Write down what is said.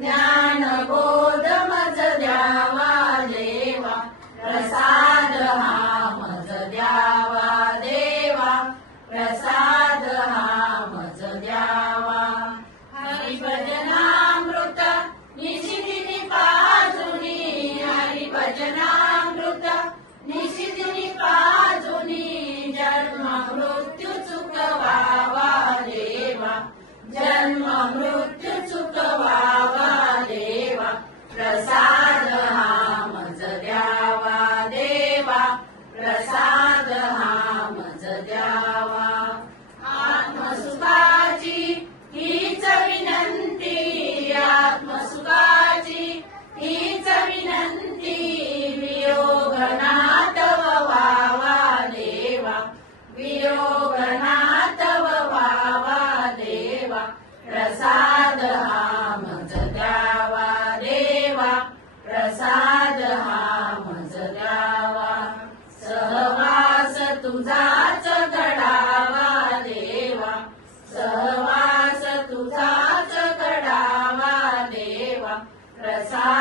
ज्ञान बोध मज द्यावा देवा प्रसाद हा मज द्यावा देवा प्रसाद हा मज द्यावा हरिभजनामृत निशिदिनी पाजुनी हरिभजनामृत निशिदिनी पाजुनी जन्म मृत्यू चुकवावा देवा जन्म मृत्यू Pressa